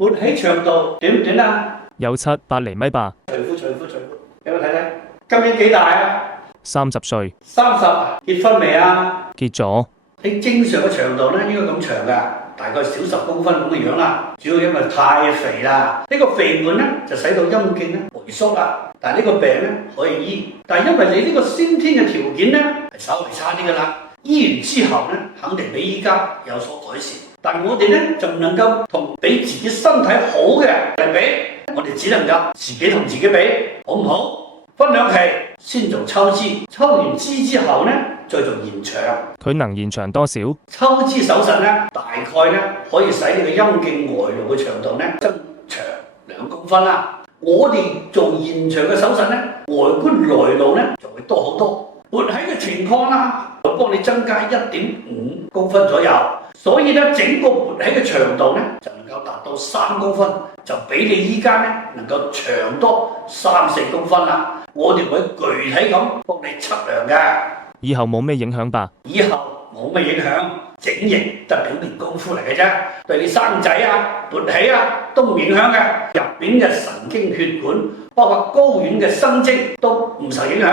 勃起長度短唔短啊？有7-8厘米吧。除褲，俾我睇睇。今年幾大啊30歲， 30，結婚未啊？結咗。你正常嘅長度咧應該咁長㗎，大概少10公分咁嘅樣啦。主要因為太肥啦，呢個肥胖咧就使到陰莖咧萎縮啦。但係呢個病咧可以醫，但係因為你呢個先天嘅條件咧係稍微差啲㗎啦。醫完之後咧肯定比依家有所改善。但係我哋咧就唔能夠同比自己身體好嘅嚟比，我哋只能夠自己同自己比，好唔好？分兩期，先做抽脂，抽完脂之後咧再做延長。佢能延長多少？抽脂手術咧，大概咧可以使你嘅陰莖外露嘅長度咧增長2公分啦。我哋做延長嘅手術咧，外觀來路咧就會多好多。勃起嘅情況啦，會幫你增加1.5公分左右。所以咧，整個勃起嘅長度咧就能夠達到3公分，就比你依家咧能夠長多3-4公分啦。我哋會具體咁幫你測量嘅。以後冇咩影響吧？以後冇咩影響，整形得表面功夫嚟嘅啫，對你生仔啊、勃起啊都唔影響嘅。入邊嘅神經血管，包括睾丸嘅生殖都唔受影響。